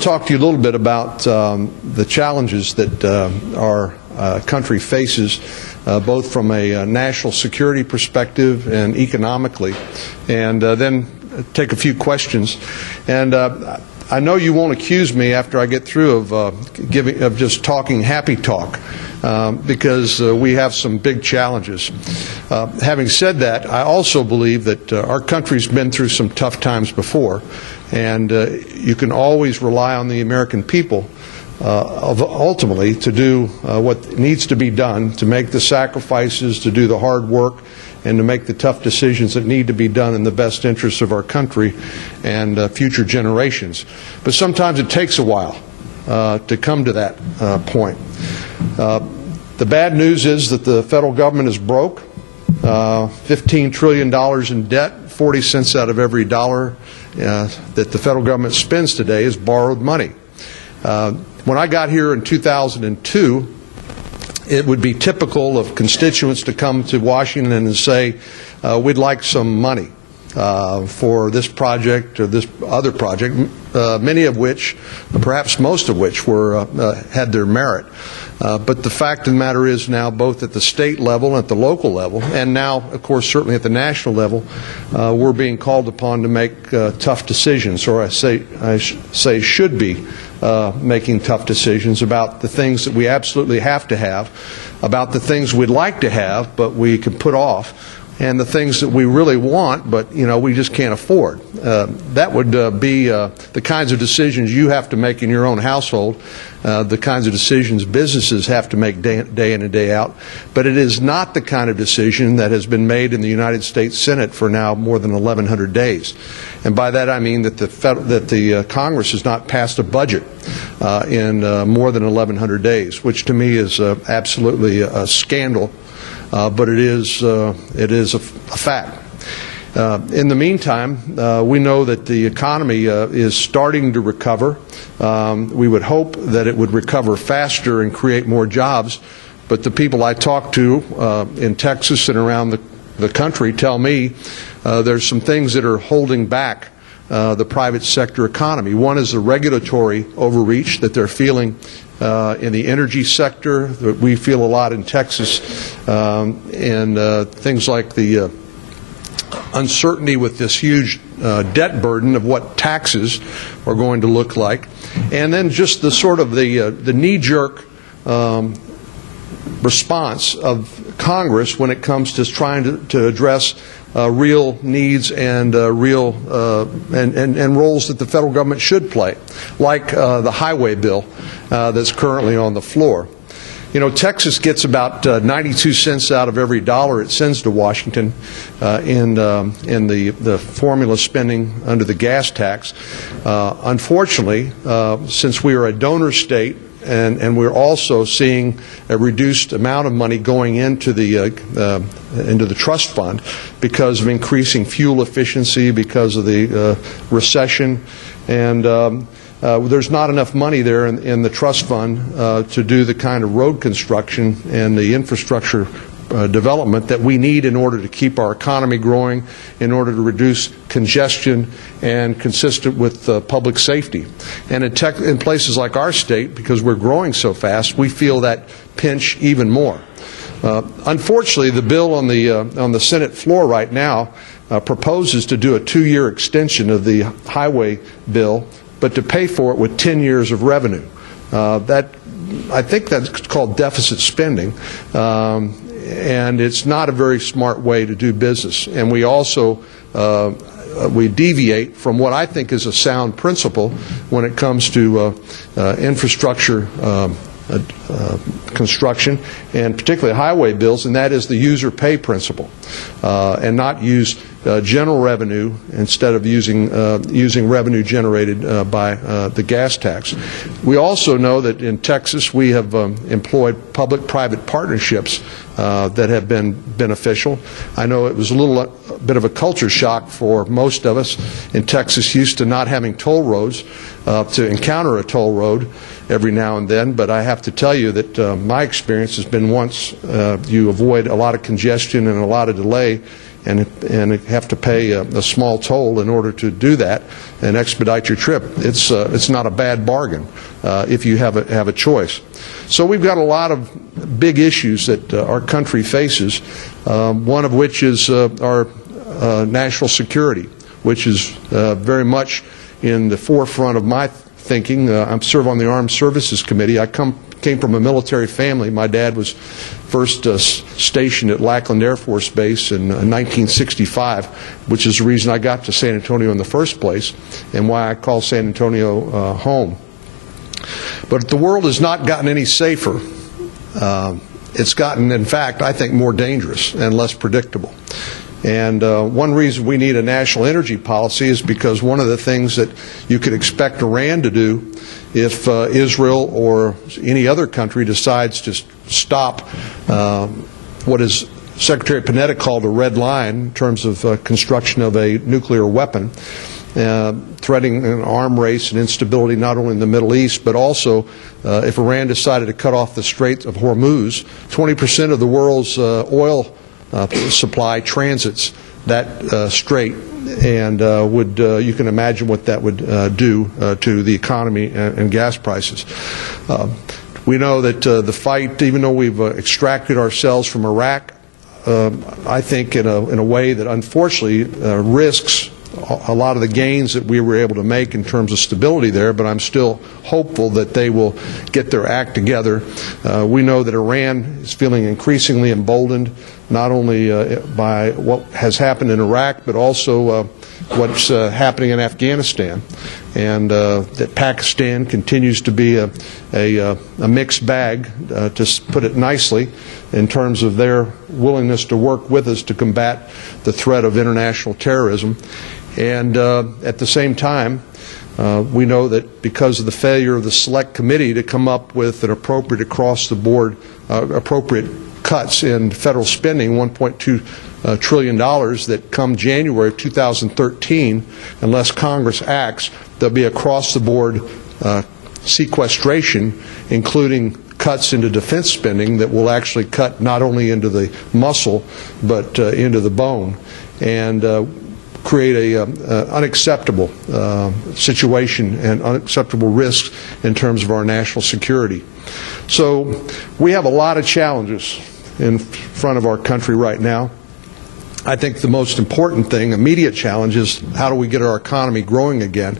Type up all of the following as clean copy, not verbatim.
Talk to you a little bit about the challenges that our country faces, both from a national security perspective and economically, and then take a few questions. And I know you won't accuse me after I get through of just talking happy talk, because we have some big challenges. Having said that, I also believe that our country's been through some tough times before, and you can always rely on the American people ultimately to do what needs to be done, to make the sacrifices, to do the hard work, and to make the tough decisions that need to be done in the best interests of our country and future generations. But sometimes it takes a while to come to that point. The bad news is that the federal government is broke. $15 trillion in debt, 40 cents out of every dollar that the federal government spends today is borrowed money. When I got here in 2002, it would be typical of constituents to come to Washington and say, we'd like some money for this project or this other project, many of which, perhaps most of which, had their merit. But the fact of the matter is now, both at the state level and at the local level, and now, of course, certainly at the national level, we're being called upon to make tough decisions, or I say should be making tough decisions about the things that we absolutely have to have, about the things we'd like to have but we can put off, and the things that we really want but we just can't afford. That would be the kinds of decisions you have to make in your own household, the kinds of decisions businesses have to make day in and day out. But it is not the kind of decision that has been made in the United States Senate for now more than 1,100 days. And by that I mean that the Congress has not passed a budget in more than 1,100 days, which to me is absolutely a scandal. But it is a fact. In the meantime, we know that the economy is starting to recover. We would hope that it would recover faster and create more jobs, but the people I talk to in Texas and around the country tell me there's some things that are holding back the private sector economy. One is the regulatory overreach that they're feeling in the energy sector, that we feel a lot in Texas, and things like the uncertainty with this huge debt burden of what taxes are going to look like, and then just the sort of the knee-jerk response of Congress when it comes to trying to address real needs and real and roles that the federal government should play, like the highway bill that's currently on the floor. Texas gets about 92 cents out of every dollar it sends to Washington in the formula spending under the gas tax. Unfortunately, since we are a donor state, and we're also seeing a reduced amount of money going into the trust fund because of increasing fuel efficiency, because of the recession, and there's not enough money there in the trust fund to do the kind of road construction and the infrastructure development that we need in order to keep our economy growing, in order to reduce congestion and consistent with public safety. And in places like our state, because we're growing so fast, we feel that pinch even more. Unfortunately, the bill on the Senate floor right now proposes to do a 2-year extension of the highway bill, but to pay for it with 10 years of revenue. I think that's called deficit spending. And it's not a very smart way to do business. And we also we deviate from what I think is a sound principle when it comes to infrastructure construction, and particularly highway bills, and that is the user pay principle, and not use general revenue instead of using revenue generated by the gas tax. We also know that in Texas we have employed public-private partnerships that have been beneficial. I know it was a bit of a culture shock for most of us in Texas, used to not having toll roads, to encounter a toll road every now and then, but I have to tell you that my experience has been once you avoid a lot of congestion and a lot of delay and have to pay a small toll in order to do that and expedite your trip. It's not a bad bargain if you have a choice. So we've got a lot of big issues that our country faces, one of which is our national security, which is very much in the forefront of my thinking. I serve on the Armed Services Committee. I came from a military family. My dad was first stationed at Lackland Air Force Base in 1965, which is the reason I got to San Antonio in the first place and why I call San Antonio home. But the world has not gotten any safer. It's gotten, in fact, I think, more dangerous and less predictable. And one reason we need a national energy policy is because one of the things that you could expect Iran to do if Israel or any other country decides to stop what is Secretary Panetta called a red line in terms of construction of a nuclear weapon, threatening an arm race and instability not only in the Middle East, but also if Iran decided to cut off the Strait of Hormuz. 20% of the world's oil supply transits that strait, and you can imagine what that would do to the economy and gas prices. We know that the fight, even though we've extracted ourselves from Iraq, I think in a way that unfortunately risks a lot of the gains that we were able to make in terms of stability there, but I'm still hopeful that they will get their act together. We know that Iran is feeling increasingly emboldened, not only by what has happened in Iraq, but also what's happening in Afghanistan, and that Pakistan continues to be a mixed bag, to put it nicely, in terms of their willingness to work with us to combat the threat of international terrorism. And at the same time, we know that because of the failure of the Select Committee to come up with an appropriate across-the-board, appropriate cuts in federal spending, $1.2 trillion, that come January of 2013, unless Congress acts, there'll be across-the-board sequestration, including cuts into defense spending that will actually cut not only into the muscle, but into the bone, and create an unacceptable situation and unacceptable risks in terms of our national security. So we have a lot of challenges in front of our country right now. I think the most important thing, immediate challenge, is how do we get our economy growing again?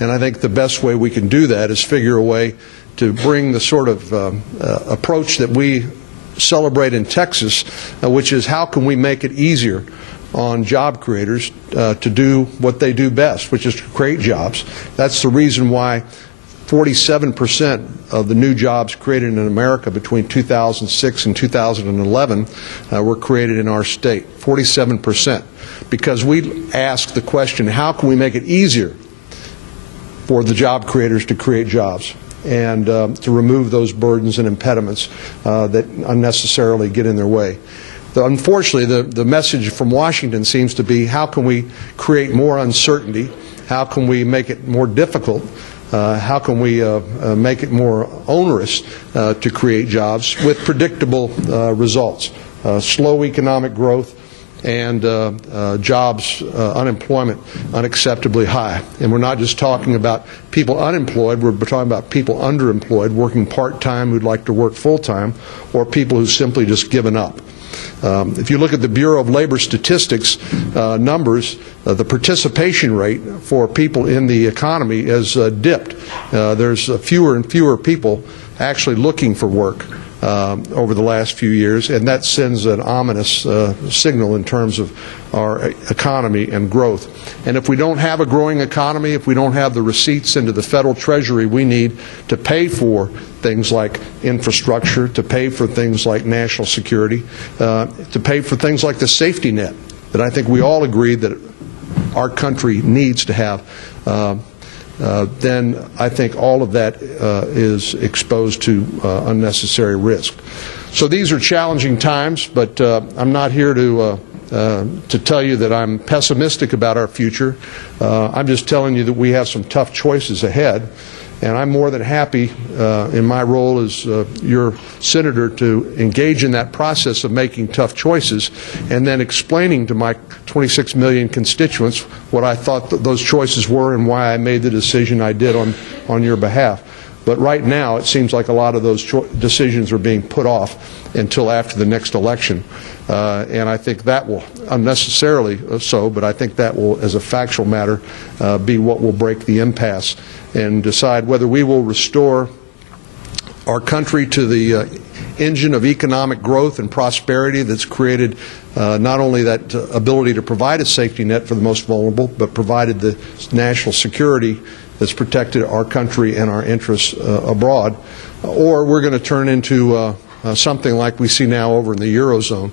And I think the best way we can do that is figure a way to bring the sort of approach that we celebrate in Texas, which is how can we make it easier on job creators to do what they do best, which is to create jobs. That's the reason why 47% of the new jobs created in America between 2006 and 2011 were created in our state, 47%, because we asked the question, how can we make it easier for the job creators to create jobs and to remove those burdens and impediments that unnecessarily get in their way. Unfortunately, the message from Washington seems to be, how can we create more uncertainty? How can we make it more difficult? How can we make it more onerous to create jobs with predictable results? Slow economic growth and jobs, unemployment unacceptably high. And we're not just talking about people unemployed, we're talking about people underemployed, working part-time who'd like to work full-time, or people who've simply just given up. If you look at the Bureau of Labor Statistics numbers, the participation rate for people in the economy has dipped. There's fewer and fewer people actually looking for work over the last few years, and that sends an ominous signal in terms of our economy and growth. And if we don't have a growing economy, if we don't have the receipts into the federal treasury we need to pay for things like infrastructure, to pay for things like national security, to pay for things like the safety net that I think we all agree that our country needs to have, then I think all of that is exposed to unnecessary risk. So these are challenging times, but I'm not here to tell you that I'm pessimistic about our future. I'm just telling you that we have some tough choices ahead, and I'm more than happy in my role as your senator to engage in that process of making tough choices and then explaining to my 26 million constituents what I thought those choices were and why I made the decision I did on your behalf. But right now, it seems like a lot of those decisions are being put off until after the next election. And I think that will, unnecessarily so, but I think that will, as a factual matter, be what will break the impasse and decide whether we will restore our country to the engine of economic growth and prosperity that's created not only that ability to provide a safety net for the most vulnerable, but provided the national security that's protected our country and our interests abroad, or we're going to turn into something like we see now over in the Eurozone,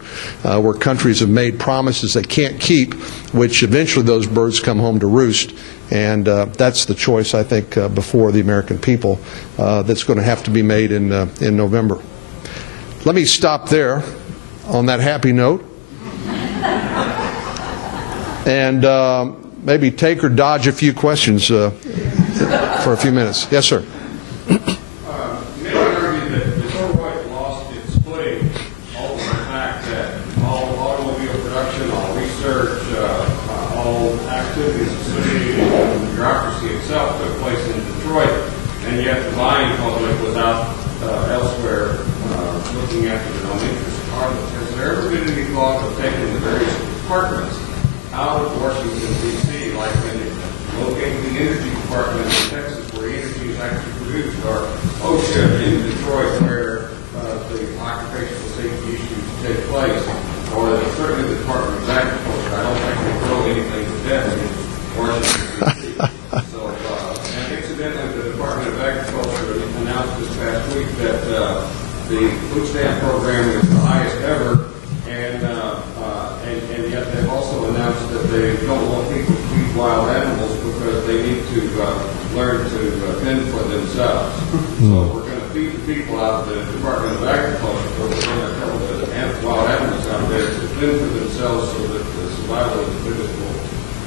where countries have made promises they can't keep, which eventually those birds come home to roost. And that's the choice, I think, before the American people that's going to have to be made in November. Let me stop there on that happy note and maybe take or dodge a few questions for a few minutes. Yes, sir. Many argue that Detroit lost its footing over the fact that all automobile production, all research, all activities associated with the bureaucracy itself took place in Detroit, and yet the buying public was out elsewhere looking after their own interests. Has there ever been any thought of taking the various departments out of Washington, D.C., like locating the energy department in Texas, where energy is actually produced, or OSHA in Detroit, where the occupational safety issues take place, or certainly the Department of Agriculture? I don't think they throw anything to death in Washington, D.C. So, and incidentally, the Department of Agriculture announced this past week that the food stamp program is the highest ever, and yet they've also announced that they don't want people to feed wild animals because they need to learn to fend for themselves. So we're going to feed the people out of the Department of Agriculture, but we're going to tell the wild animals out there to fend for themselves so that the survival of the fittest will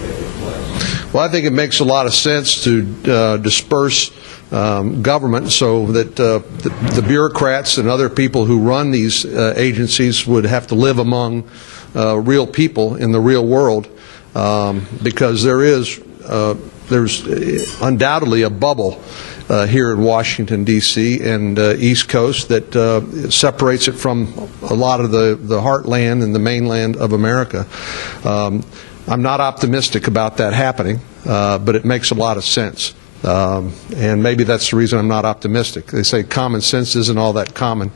take place. Well, I think it makes a lot of sense to disperse government so that the bureaucrats and other people who run these agencies would have to live among real people in the real world, because there's undoubtedly a bubble here in Washington, D.C. and East Coast that separates it from a lot of the heartland and the mainland of America. I'm not optimistic about that happening, but it makes a lot of sense. And maybe that's the reason I'm not optimistic. They say common sense isn't all that common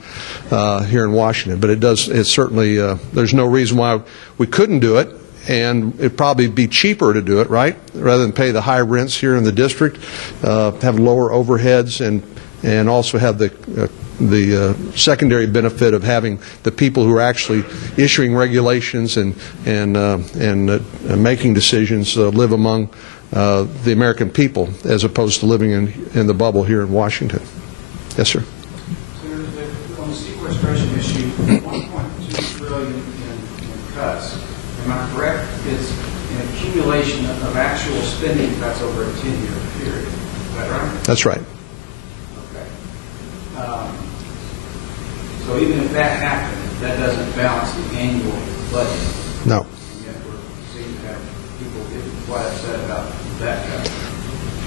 here in Washington, but it does. It's certainly there's no reason why we couldn't do it, and it'd probably be cheaper to do it, right? Rather than pay the high rents here in the district, have lower overheads, and also have the secondary benefit of having the people who are actually issuing regulations and making decisions live among the American people, as opposed to living in the bubble here in Washington. Yes, sir. So on the sequestration issue, 1.2 trillion in cuts, am I correct, is an accumulation of actual spending cuts over a 10-year period. Is that right? That's right. Okay. So even if that happened, that doesn't balance the annual budget. No. Quite upset about that cut.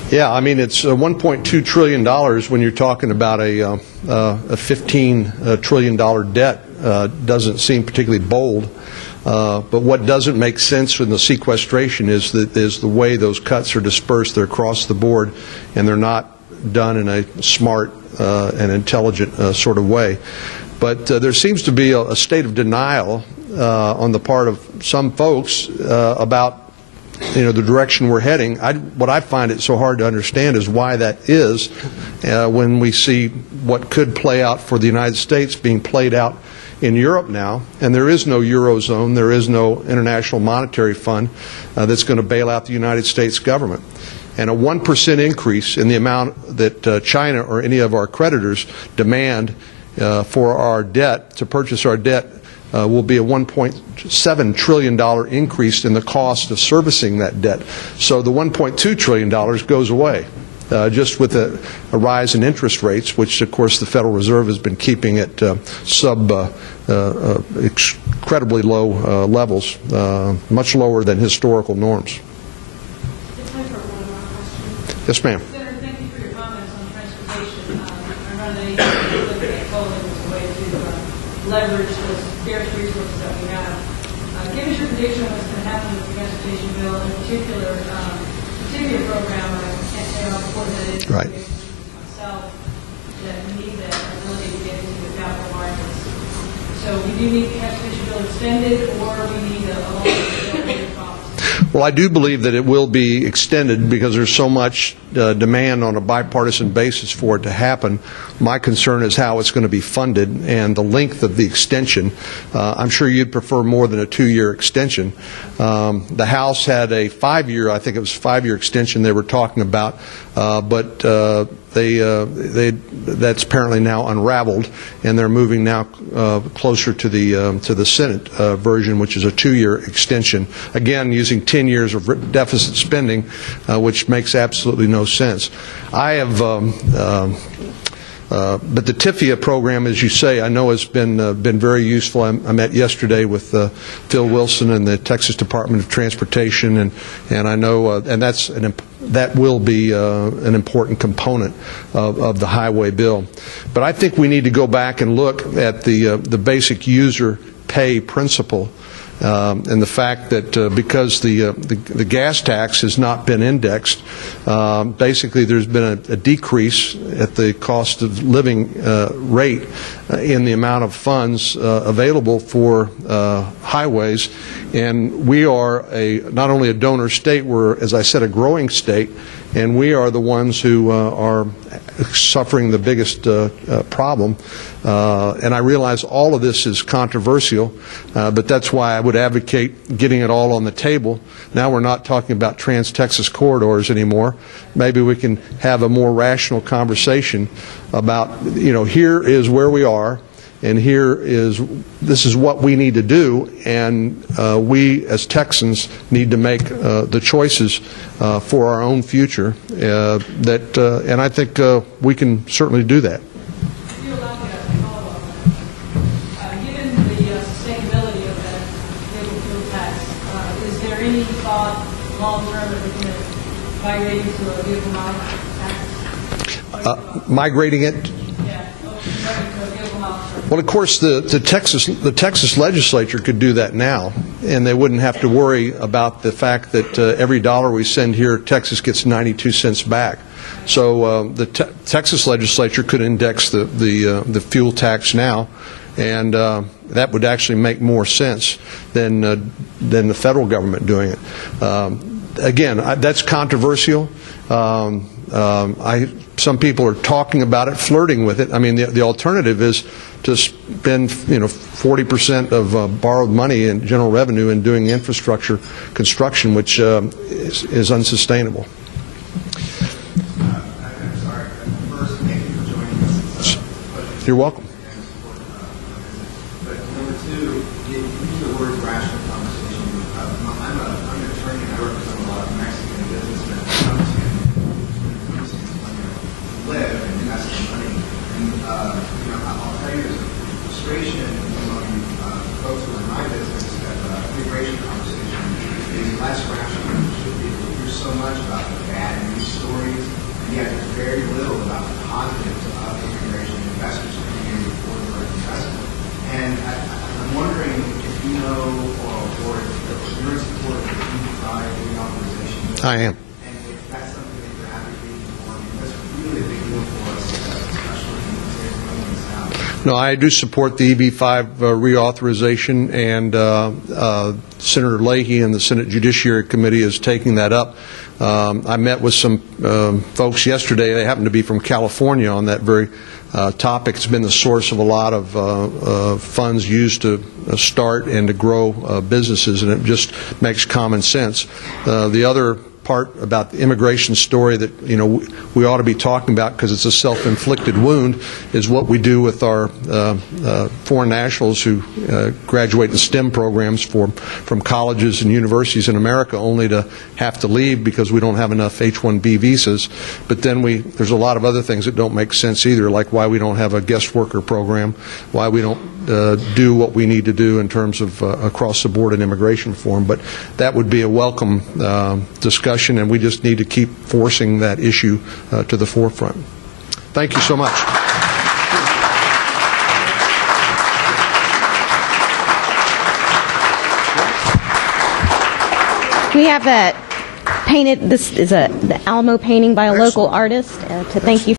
Yeah, I mean, it's $1.2 trillion when you're talking about a $15 trillion debt. Doesn't seem particularly bold. But what doesn't make sense in the sequestration is the way those cuts are dispersed. They're across the board, and they're not done in a smart and intelligent sort of way. But there seems to be a state of denial on the part of some folks about the direction we're heading. What I find it so hard to understand is why that is when we see what could play out for the United States being played out in Europe now, and there is no Eurozone, there is no International Monetary Fund that's going to bail out the United States government. And a 1% increase in the amount that China or any of our creditors demand for our debt, to purchase our debt, will be a $1.7 trillion increase in the cost of servicing that debt. So the $1.2 trillion goes away. Just with a rise in interest rates, which of course the Federal Reserve has been keeping at incredibly low levels, much lower than historical norms. Yes, ma'am. Senator, thank you for your comments on transportation. I run an agency looking at tolling as a way to leverage the scarce resources that we have. Give us your prediction on what's going to happen with the transportation bill, in particular, the TIVIA program. Right. Myself, that we need that ability to get into the capital markets. So we do need the transportation bill extended, or we need a longer policy. Well, I do believe that it will be extended because there's so much demand on a bipartisan basis for it to happen. My concern is how it's going to be funded and the length of the extension. I'm sure you'd prefer more than a 2-year extension. The House had a 5-year, I think it was 5-year extension they were talking about, but that's apparently now unraveled, and they're moving now closer to the Senate version, which is a 2-year extension. Again, using 10 years of deficit spending, which makes absolutely no sense. I have, but the TIFIA program, as you say, I know has been very useful. I met yesterday with Phil Wilson and the Texas Department of Transportation, and I know, and that will be an important component of the highway bill. But I think we need to go back and look at the basic user pay principle. And the fact that because the gas tax has not been indexed, basically there's been a decrease at the cost of living rate in the amount of funds available for highways. And we are not only a donor state, we're, as I said, a growing state, and we are the ones who are suffering the biggest problem. And I realize all of this is controversial, but that's why I would advocate getting it all on the table. Now we're not talking about trans-Texas corridors anymore. Maybe we can have a more rational conversation about, here is where we are, and this is what we need to do, and we as Texans need to make the choices for our own future. And I think we can certainly do that. Migrating to a vehicle mile tax? Migrating it? Yeah, to a vehicle mile. Well, of course, the Texas legislature could do that now, and they wouldn't have to worry about the fact that every dollar we send here, Texas gets 92 cents back. So the Texas legislature could index the fuel tax now, and that would actually make more sense than the federal government doing it. Again, that's controversial. Some people are talking about it, flirting with it. I mean, the alternative is to spend 40% of borrowed money in general revenue in doing infrastructure construction, which is unsustainable. I'm sorry. First, thank you for joining us. You're welcome. But number two, you use the word rational conversation. I'm an attorney and I represent a lot of Mexican businessmen who come to live and invest their money. And I'll tell you, there's a frustration among folks who are in my business that immigration conversation is less rational than it should be. We hear so much about the bad news stories, and yet there's very little about the positives of immigration. Investors coming in before the right investment. And I'm wondering if you know or if you're in support of the EB5 Reauthorization. I am. And if that's something that you're advocating for, because that's really a big deal for us, especially in the state of North and South. No, I do support the EB5 reauthorization, and Senator Leahy and the Senate Judiciary Committee is taking that up. I met with some folks yesterday. They happen to be from California on that very topic. It's been the source of a lot of funds used to start and to grow businesses, and it just makes common sense. The other part about the immigration story that we ought to be talking about, because it's a self-inflicted wound, is what we do with our foreign nationals who graduate in STEM programs from colleges and universities in America, only to have to leave because we don't have enough H-1B visas. But then there's a lot of other things that don't make sense either, like why we don't have a guest worker program, why we don't do what we need to do in terms of across-the-board and immigration reform. But that would be a welcome discussion, and we just need to keep forcing that issue to the forefront. Thank you so much. We have painted. This is the Alamo painting by a local artist to thank you.